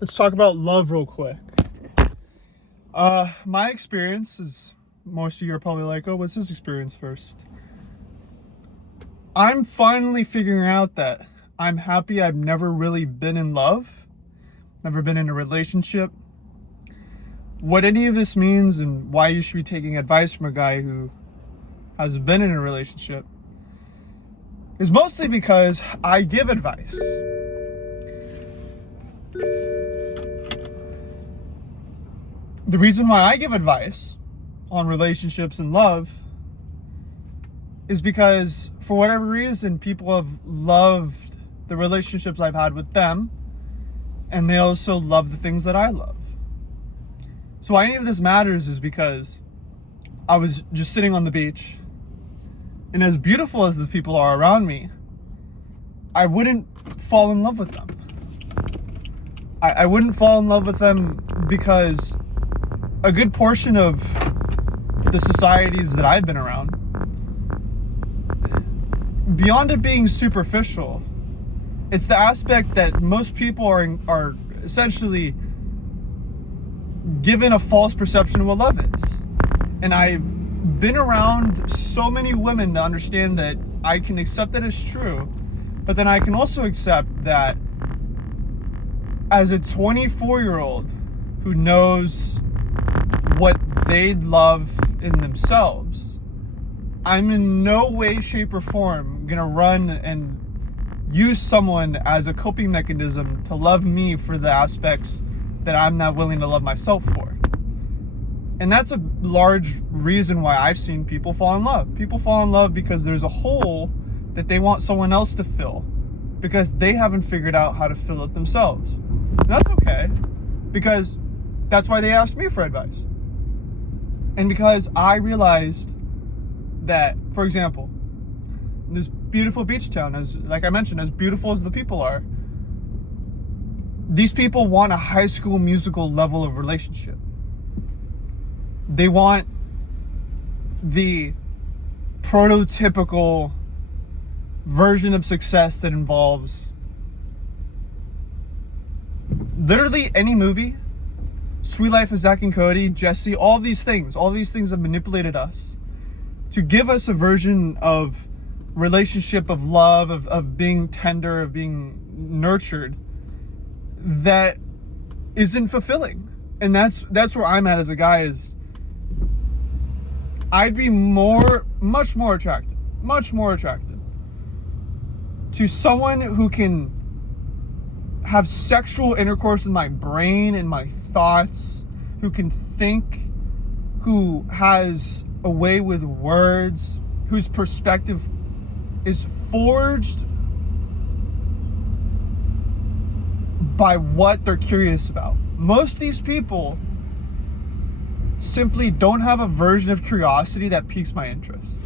Let's talk about love real quick. My experience is, most of you are probably like, oh, what's his experience first? I'm finally figuring out that I'm happy I've never really been in love, never been in a relationship. What any of this means and why you should be taking advice from a guy who hasn't been in a relationship is mostly because I give advice. The reason why I give advice on relationships and love is because, for whatever reason, people have loved the relationships I've had with them, and they also love the things that I love. So why any of this matters is because I was just sitting on the beach, and as beautiful as the people are around me, I wouldn't fall in love with them. I wouldn't fall in love with them because a good portion of the societies that I've been around, beyond it being superficial, it's the aspect that most people are essentially given a false perception of what love is. And I've been around so many women to understand that I can accept that it's true, but then I can also accept that as a 24-year-old who knows what they'd love in themselves, I'm in no way, shape, or form gonna run and use someone as a coping mechanism to love me for the aspects that I'm not willing to love myself for. And that's a large reason why I've seen people fall in love. People fall in love because there's a hole that they want someone else to fill because they haven't figured out how to fill it themselves. And that's okay, because that's why they asked me for advice. And because I realized that, for example, this beautiful beach town, as like I mentioned, as beautiful as the people are, these people want a High School Musical level of relationship. They want the prototypical version of success that involves literally any movie. Sweet Life of Zack and Cody, Jesse, all these things have manipulated us to give us a version of relationship, of love, of being tender, of being nurtured, that isn't fulfilling. And that's where I'm at as a guy. Is I'd be much more attracted to someone who can have sexual intercourse with my brain and my thoughts, who can think, who has a way with words, whose perspective is forged by what they're curious about. Most of these people simply don't have a version of curiosity that piques my interest.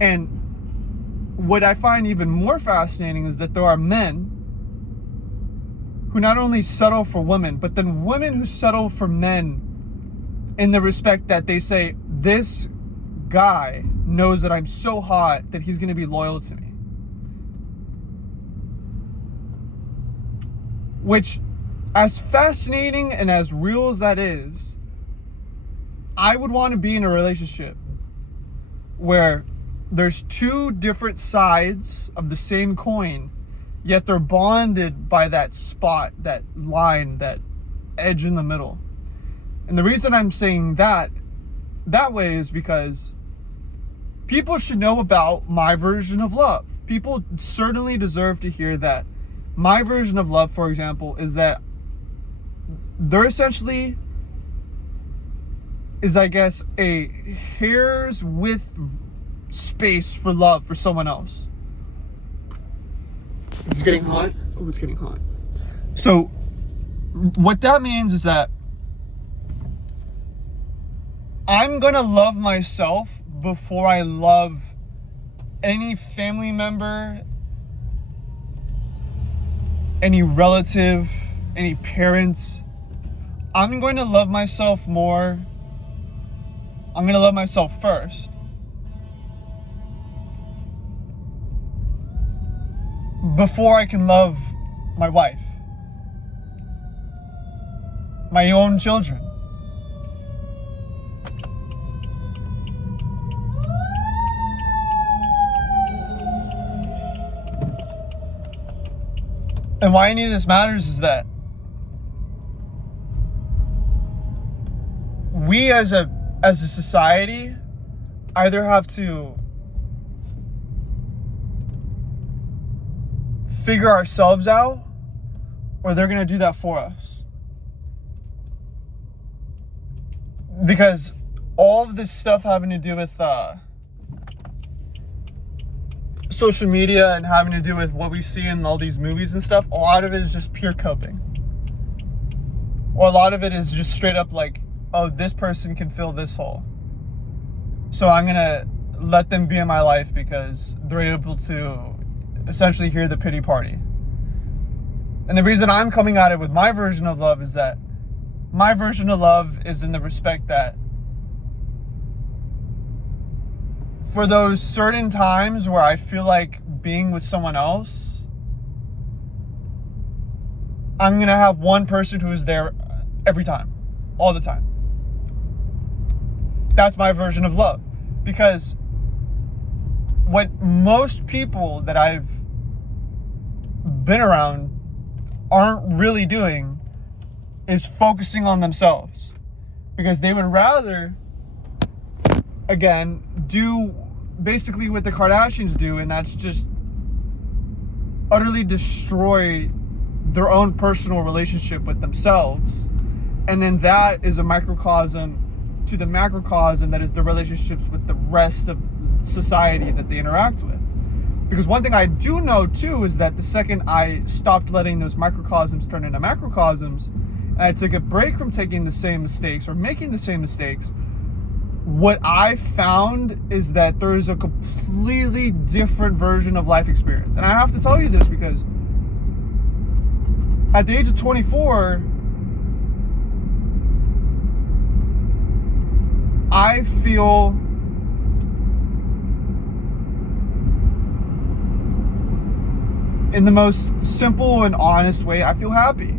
And what I find even more fascinating is that there are men who not only settle for women, but then women who settle for men in the respect that they say, this guy knows that I'm so hot that he's going to be loyal to me. Which, as fascinating and as real as that is, I would want to be in a relationship where there's two different sides of the same coin, yet they're bonded by that spot, that line, that edge in the middle. And the reason I'm saying that way is because people should know about my version of love. People certainly deserve to hear that my version of love, for example, is that there essentially is, I guess, a hair's width space for love for someone else. It's getting hot. Oh, it's getting hot. So what that means is that I'm gonna love myself before I love any family member, any relative, any parent. I'm going to love myself more. I'm going to love myself first before I can love my wife. my own children. And why any of this matters is that we as a society either have to figure ourselves out, or they're going to do that for us. Because all of this stuff having to do with social media and having to do with what we see in all these movies and stuff, a lot of it is just pure coping. Or a lot of it is just straight up like, oh, this person can fill this hole, so I'm going to let them be in my life because they're able to essentially hear the pity party. And the reason I'm coming at it with my version of love is that my version of love is in the respect that for those certain times where I feel like being with someone else, I'm going to have one person who is there every time, all the time. That's my version of love. Because what most people that I've been around aren't really doing is focusing on themselves. Because they would rather, again, do basically what the Kardashians do, and that's just utterly destroy their own personal relationship with themselves. And then that is a microcosm to the macrocosm that is the relationships with the rest of society that they interact with. Because one thing I do know too is that the second I stopped letting those microcosms turn into macrocosms, and I took a break from taking the same mistakes or making the same mistakes, what I found is that there is a completely different version of life experience. And I have to tell you this because at the age of 24, I feel in the most simple and honest way, I feel happy.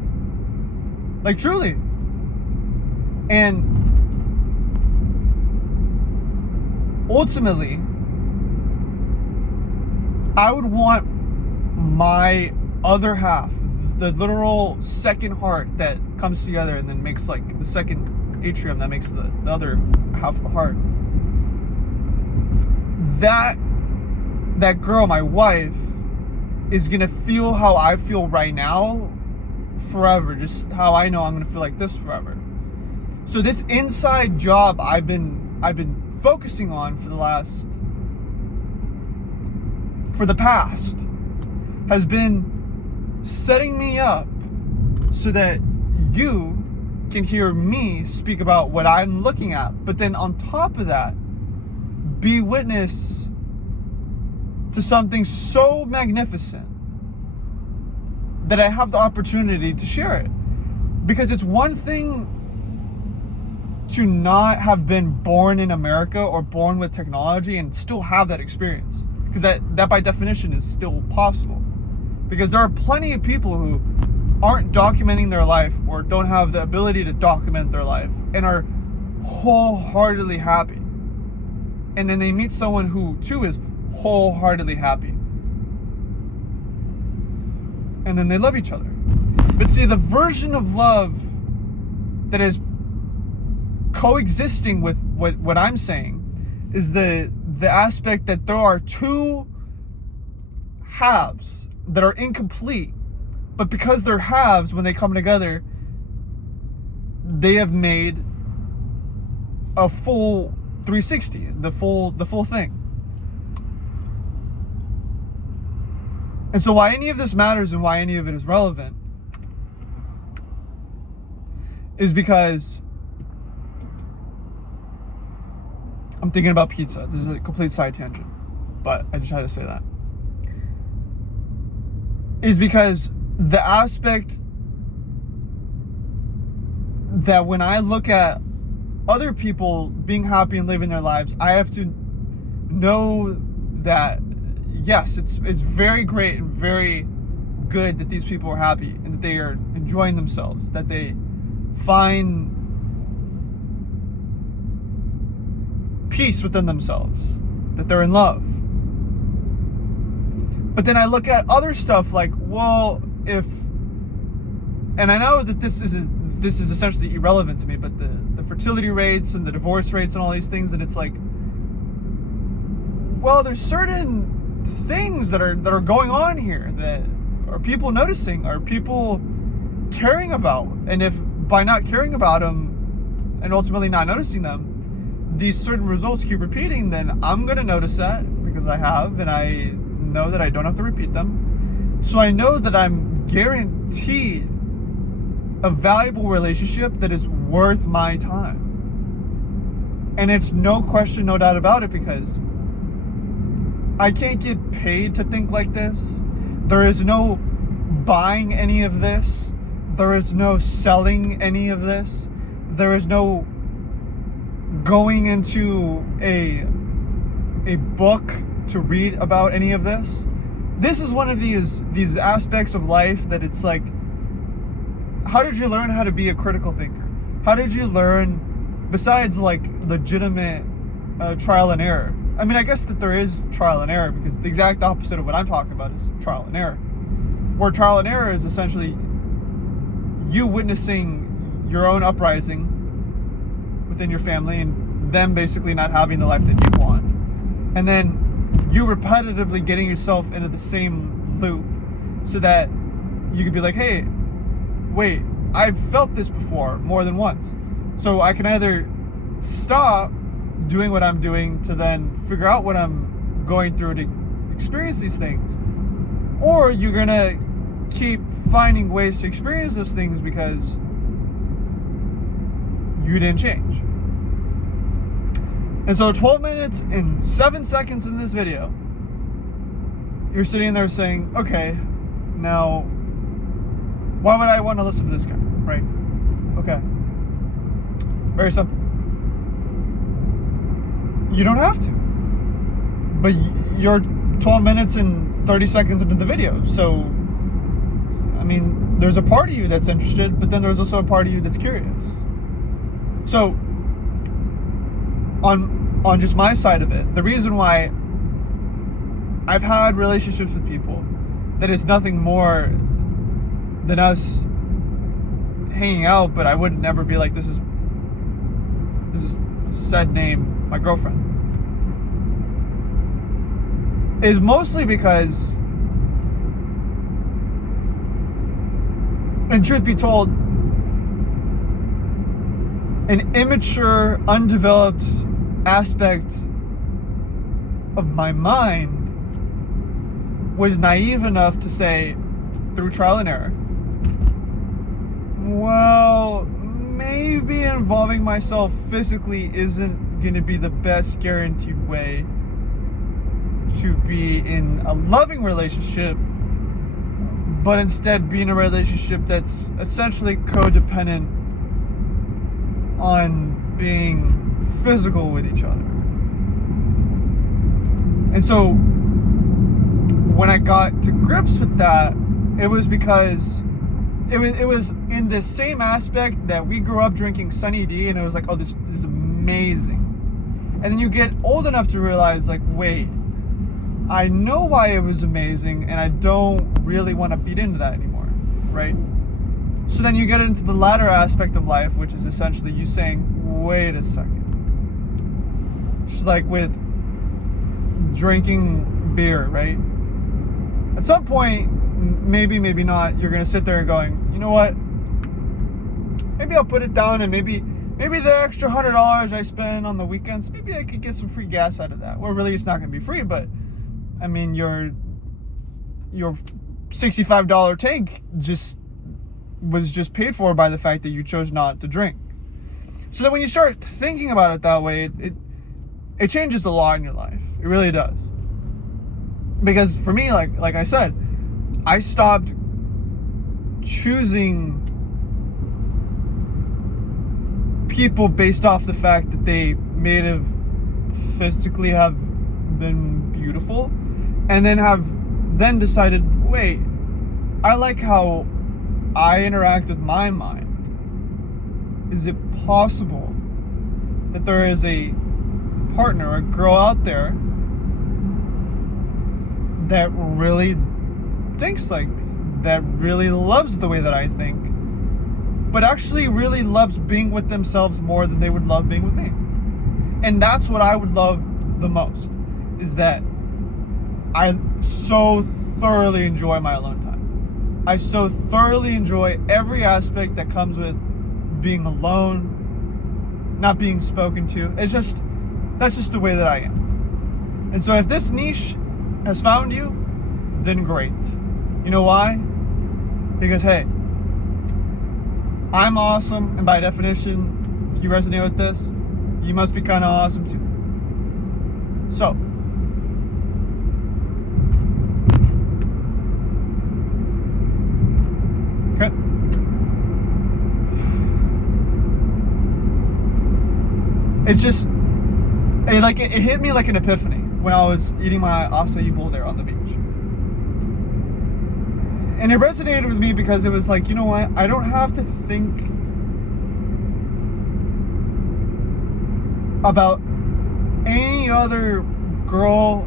Like, truly. And ultimately, I would want my other half, the literal second heart that comes together and then makes like the second atrium that makes the other half of the heart. That girl, my wife, is gonna feel how I feel right now forever. Just how I know I'm gonna feel like this forever. So this inside job I've been focusing on for the past has been setting me up so that you can hear me speak about what I'm looking at, but then on top of that, be witness to something so magnificent that I have the opportunity to share it. Because it's one thing to not have been born in America or born with technology and still have that experience, because that by definition is still possible. Because there are plenty of people who aren't documenting their life or don't have the ability to document their life and are wholeheartedly happy. And then they meet someone who too is wholeheartedly happy. And then they love each other. But see, the version of love that is coexisting with what I'm saying is the aspect that there are two halves that are incomplete, but because they're halves, when they come together, they have made a full 360, the full thing. And so why any of this matters and why any of it is relevant is because I'm thinking about pizza. This is a complete side tangent, but I just had to say that. Is because the aspect that when I look at other people being happy and living their lives, I have to know that yes, it's very great and very good that these people are happy and that they are enjoying themselves, that they find peace within themselves, that they're in love. But then I look at other stuff like, well, and I know that this is essentially irrelevant to me, but the fertility rates and the divorce rates and all these things, and it's like, well, there's certain things that are going on here that are people noticing, are people caring about, and if by not caring about them and ultimately not noticing them, these certain results keep repeating, then I'm gonna notice that because I have, and I know that I don't have to repeat them. So I know that I'm guaranteed a valuable relationship that is worth my time. And it's no question, no doubt about it, because I can't get paid to think like this. There is no buying any of this. There is no selling any of this. There is no going into a book to read about any of this. This is one of these aspects of life that it's like, how did you learn how to be a critical thinker? How did you learn, besides like legitimate trial and error? I mean, I guess that there is trial and error, because the exact opposite of what I'm talking about is trial and error. Where trial and error is essentially you witnessing your own uprising within your family and them basically not having the life that you want. And then you repetitively getting yourself into the same loop so that you could be like, hey, wait, I've felt this before more than once. So I can either stop doing what I'm doing to then figure out what I'm going through to experience these things, or you're gonna keep finding ways to experience those things because you didn't change. And so 12 minutes and 7 seconds in this video, you're sitting there saying, okay, now why would I want to listen to this guy, right? Okay. Very simple. You don't have to. But you're 12 minutes and 30 seconds into the video. So, I mean, there's a part of you that's interested, but then there's also a part of you that's curious. So, on just my side of it, the reason why I've had relationships with people that is nothing more than us hanging out, but I would never be like, this is said name my girlfriend, is mostly because, and truth be told, an immature, undeveloped aspect of my mind was naive enough to say, through trial and error, well, maybe involving myself physically isn't going to be the best guaranteed way to be in a loving relationship, but instead be in a relationship that's essentially codependent on being physical with each other. And so when I got to grips with that, it was because it was in the same aspect that we grew up drinking Sunny D, and it was like, oh, this is amazing. And then you get old enough to realize, like, wait, I know why it was amazing, and I don't really want to feed into that anymore, right? So then you get into the latter aspect of life, which is essentially you saying, wait a second. Just like with drinking beer, right? At some point, maybe not, you're going to sit there and going, you know what? Maybe I'll put it down, and maybe the extra $100 I spend on the weekends, maybe I could get some free gas out of that. Well, really, it's not going to be free, but I mean, your $65 tank was just paid for by the fact that you chose not to drink. So that when you start thinking about it that way, it changes a lot in your life. It really does. Because for me, like I said, I stopped choosing people based off the fact that they may have physically have been beautiful, and then decided, wait, I like how I interact with my mind. is it possible that there is a partner, a girl out there that really thinks like me, that really loves the way that I think, but actually really loves being with themselves more than they would love being with me? And that's what I would love the most, is that I so thoroughly enjoy my alone time. I so thoroughly enjoy every aspect that comes with being alone, not being spoken to. That's just the way that I am. And so if this niche has found you, then great. You know why? Because hey, I'm awesome, and by definition, if you resonate with this, you must be kind of awesome too. So, okay. It's just, it hit me like an epiphany when I was eating my acai bowl there on the beach. And it resonated with me because it was like, you know what? I don't have to think about any other girl